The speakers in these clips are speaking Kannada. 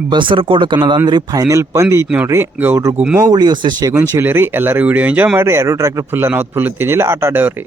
ಬಸರಕೋಟ ಕನ್ನದಂದ್ರಿ ಫೈನಲ್ ಪಂದ್ ಐತಿ ನೋಡ್ರಿ. ಗೌಡ್ರು ಗುಮ್ಮೋ ಉಳಿ ಹೊಸ ಶೇಗುನ್ ಶಿವಲಿ ರೀ ಎಲ್ಲರೂ ವಿಡಿಯೋ ಎಂಜಾಯ್ ಮಾಡ್ರಿ. ಎರಡು ಟ್ರ್ಯಾಕ್ಟರ್ ಫುಲ್ ನಾವು ಫುಲ್ ತಿನ್ನಿಲ್ಲ ಆಟ ಆಡವ್ರಿ.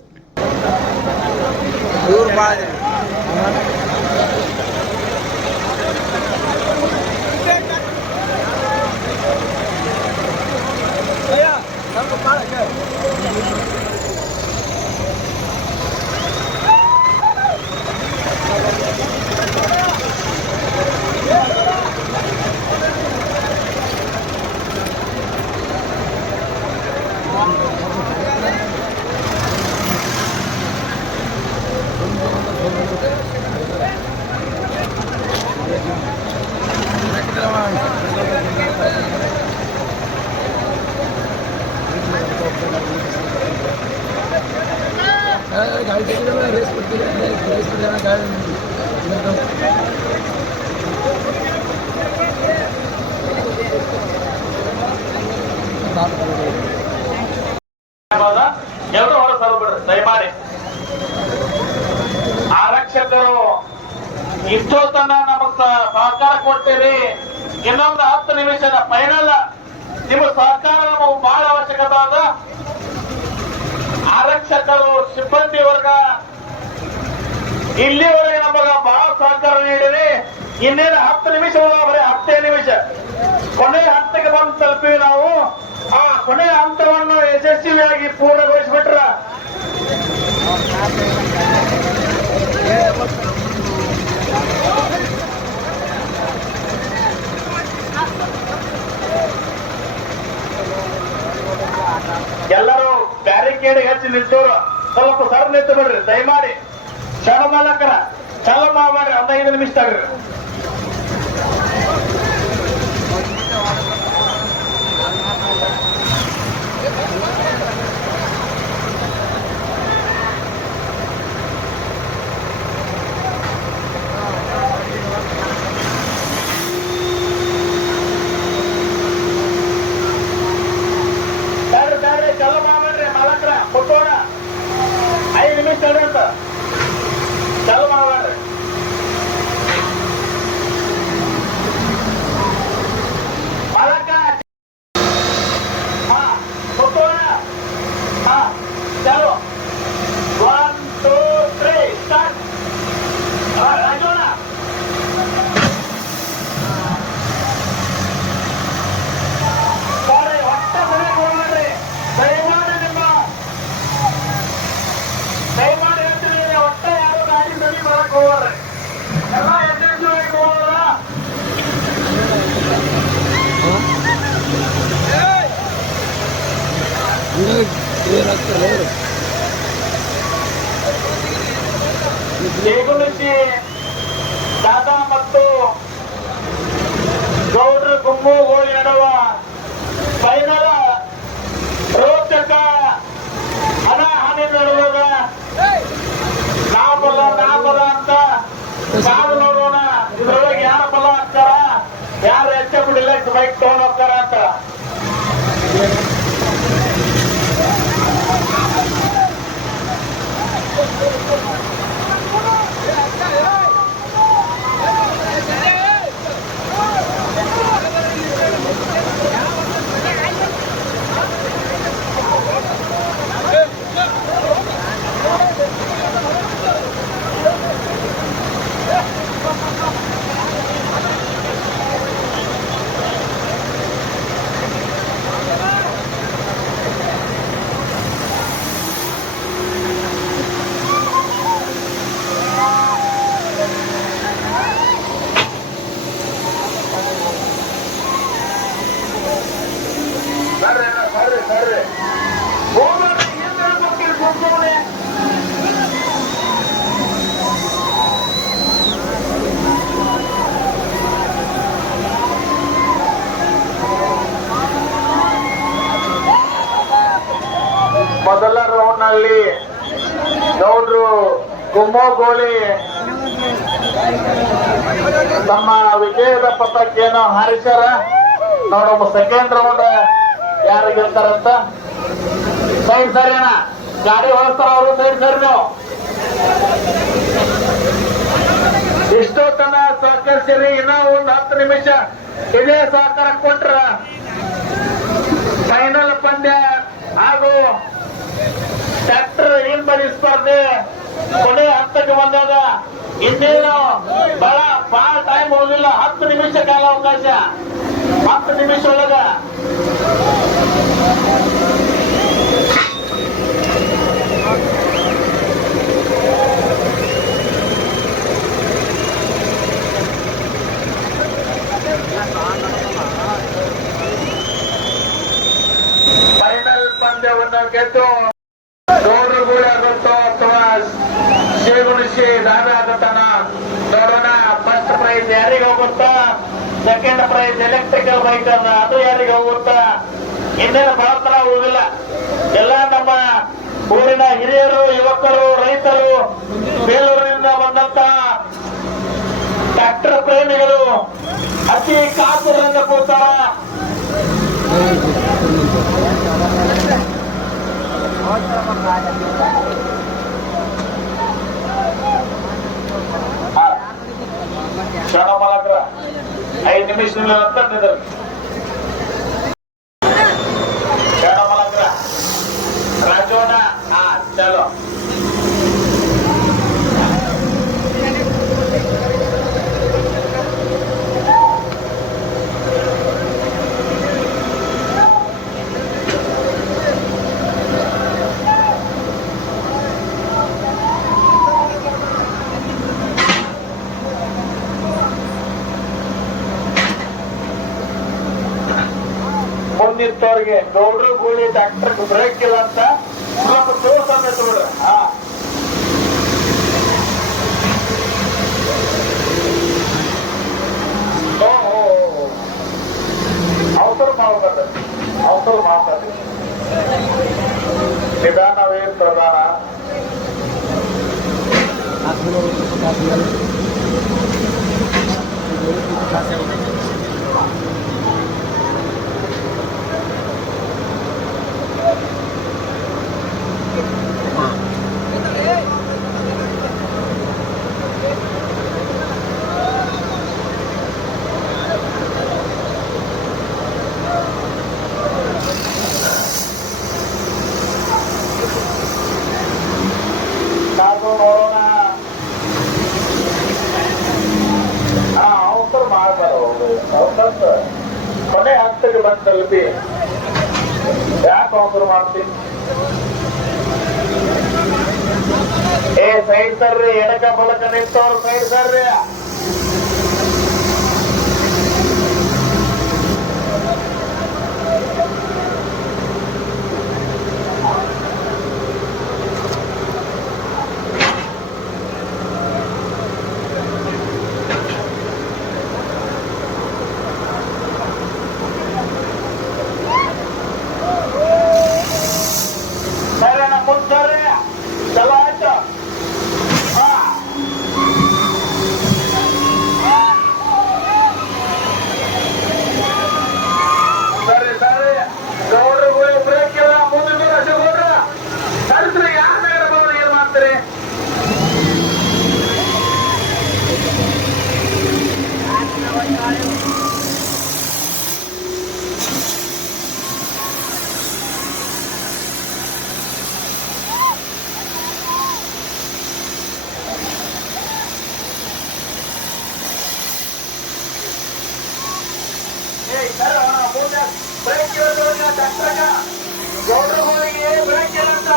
গাড়ি থেকে রেস করতে রেস করতে গাড়ি Thank you. ಕೊಡ್ತೀರಿ ಇನ್ನೊಂದು ಹತ್ತು ನಿಮಿಷದ ಫೈನಲ್ ನಿಮ್ಮ ಸಹಕಾರ ನಮಗೆ ಬಹಳ ಅವಶ್ಯಕತೆ ಆರಕ್ಷಕರು, ಸಿಬ್ಬಂದಿ ವರ್ಗ. ಇಲ್ಲಿವರೆಗೆ ನಮಗ ಬಹಳ ಸಹಕಾರ ನೀಡಿದೆ ಇನ್ನೇನು ಹತ್ತು ನಿಮಿಷ ಬರೀ ಹತ್ತೇ ನಿಮಿಷ. ಕೊನೆ ಹಂತಕ್ಕೆ ಬಂದು ತಲುಪಿವಿ ನಾವು. ಆ ಕೊನೆ ಹಂತವನ್ನು ಯಶಸ್ವಿಯಾಗಿ ಪೂರ್ಣಗೊಳಿಸ್ಬಿಟ್ರ. ಎಲ್ಲರೂ ಬ್ಯಾರಿಕೇಡ್ ಹೆಚ್ಚಿ ನಿಂತವ್ರು ಸ್ವಲ್ಪ ಸರ್ ನಿಂತು ಬಿಡ್ರಿ ದಯಮಾಡಿ. ಕ್ಷಣ ಮಾಲಕರ ಚಲೋ ಮಾಡ್ರಿ ನಿಮಿಷ ತಗ್ರಿ ಗೌಡ್ರ ಗುಮ್ಮು ಗೋಳಿ ನಡುವ ಗೋಳಿ. ತಮ್ಮ ವಿಜಯದ ಏನೋ ಹಾರಿಸ್ಯಾರ? ನೋಡೊಬ್ಬ ಸೆಕೆಂಡ್ ರೌಂಡ್ ಯಾರು ಗೆಲ್ತಾರಂತ? ಸೈಡ್ ಏನ ಗಾಡಿ ಹೊರಸ್ತಾರ ಅವರು ಸೈಡ್ ಸರ್ ನೀವು. ಇಷ್ಟು ತನ ಸಹಕರಿಸಿರಿ, ಇನ್ನೂ ಒಂದು ಹತ್ತು ನಿಮಿಷ. ಇದೇ ಸಹಕಾರ ಕೊಟ್ರ ಫೈನಲ್ ಪಂದ್ಯ ಹಾಗೂ ಟ್ರ್ಯಾಕ್ಟರ್ ಬಳಿ ಸ್ಪರ್ಧೆ? ಕೊನೆ ಹತ್ತಕ್ಕೆ ಬಂದಾಗ ಇನ್ನೇನು? ಬಹಳ ಬಹಳ ಟೈಮ್ ಹೋಗಿಲ್ಲ ಹತ್ತು ನಿಮಿಷ ಕಾಲ ಅವಕಾಶ. ಹತ್ತು ನಿಮಿಷ ಒಳಗ. ಫೈನಲ್ ಪಂದ್ಯವನ್ನು ಗೆದ್ದು ಶ್ರೀಗುಣಿಸಿ ದಾನ ಆಗುತ್ತಾನ ನೋಡೋಣ ಫಸ್ಟ್ ಪ್ರೈಸ್ ಯಾರಿಗೆ ಹೋಗುತ್ತಾ? ಸೆಕೆಂಡ್ ಪ್ರೈಸ್ ಎಲೆಕ್ಟ್ರಿಕಲ್ ಬೈಕ್ ಅನ್ನ ಅದು ಯಾರಿಗೆ ಹೋಗುತ್ತಾ? ಇನ್ನೇನು ಮಾತ್ರ ಹೋಗಿಲ್ಲ ಎಲ್ಲ ನಮ್ಮ ಊರಿನ ಹಿರಿಯರು, ಯುವಕರು, ರೈತರು ಬೇಲೂರಿನಿಂದ ಬಂದಂತ ಟ್ರ್ಯಾಕ್ಟರ್ ಪ್ರೇಮಿಗಳು ಅತಿ ಕಾತುರದಿಂದ ಕೂತಾರ. ಕ್ಷಣ 这个淡淡的。ಮುಂದಿತ್ತವ್ರಿಗೆ ಗೌಡ್ರು ಗೂಳಿ ಡಾಕ್ಟರ್ ಬ್ರೇಕ್ ಇಲ್ಲ ಅಂತ ಸ್ವಲ್ಪ ಕೊನೆ ಹತ್ತಿಗೆ ಬಂದು ತಲುಪಿ ಯಾಕೆ ಅವಸರ ಮಾಡ್ತೀನಿ ಏ ಸೈಡ್ ಸರ್ರಿ ಎಡಕ ಬಲಕ ನಿಂತವ್ರು ಸೈಡ್ ಸರ್ರಿ ಸರಿ ಅಣ್ಣ ಮುಂದ್ ಸರ್ರಿ ಚಲೋ ಆಯ್ತು ಹಾ ಸರಿ ಸರಿ ಗೌಡ್ರು ಬ್ರೇಕ್ ಇಲ್ಲ ಮುಂದೆ ಅಶೋಕ ಸರಿಸ್ರಿ ಯಾರ ಮೇಲೆ ಬಂದ್ರೆ ಏನ್ ಮಾಡ್ತೀರಿ ಏಯ್ ಸರ್ ಮುಂದೆ ಬ್ರೇಕ್ ಇರೋದು ಡಾಕ್ಟರ್ಗ ಗೌಡ್ರುಗಳಿಗೆ ಬ್ರೇಕ್ ಇಲ್ಲ ಅಂತ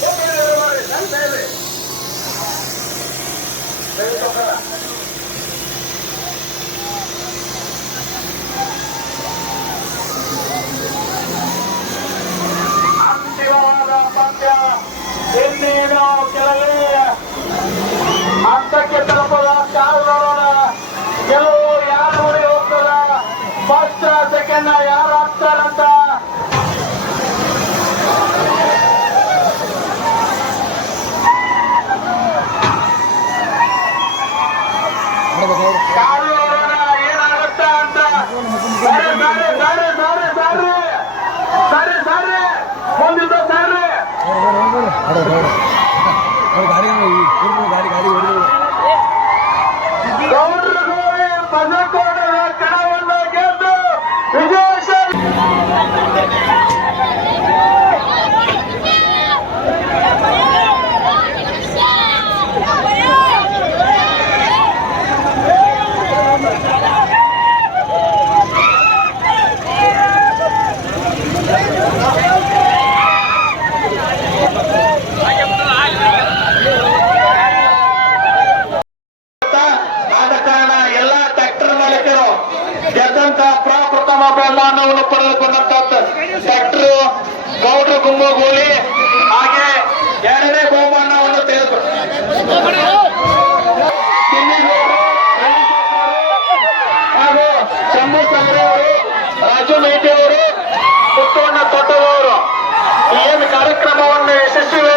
ಹೋಗ್ಬಿಡಿ ನೋಡಿ, ನನ್ನ ಮೇಲೆ. ದಯವಿಟ್ಟು ಹೋಗಲ್ಲ. ಅಂತಿಮವಾದ ಪಂದ್ಯ ಇನ್ನೇನು ಕೆಲವೇ ಹಂತಕ್ಕೆ ತಲುಪದ ಕಾಲ್ ನೋಡೋಣ ಗೆಲುವು ಯಾರು ಉಳಿ ಹೋಗ್ತದ ಫಸ್ಟ್ ಸೆಕೆಂಡ್ ಯಾರು ಆಗ್ತಾರಂತ? ಕಾಲ್ ನೋಡೋಣ ಏನಾಗುತ್ತ ಅಂತ ಸರಿ ಸರಿ ಸರಿ ಸರಿ ಸರಿ ಸರಿ ಸರಿ ಮುಂದಿದ್ದ ಸರಿ ಗಾಡಿ ಗಾಡಿ ಗಾಡಿ ಗೌಡ್ರು ಗುಮ್ಮಗೋಲಿ ಹಾಗೆ ಎರಡನೇ ಬಹುಮಾನವನ್ನು ತೆಗೆದುಕೊಂಡು ರಾಜು ಮೇಟಿ ಅವರು ಪುಟ್ಟಣ್ಣ ತೊಟ್ಟದವರು. ಈ ಏನು ಕಾರ್ಯಕ್ರಮವನ್ನು ಯಶಸ್ವಿಯಾಗಿ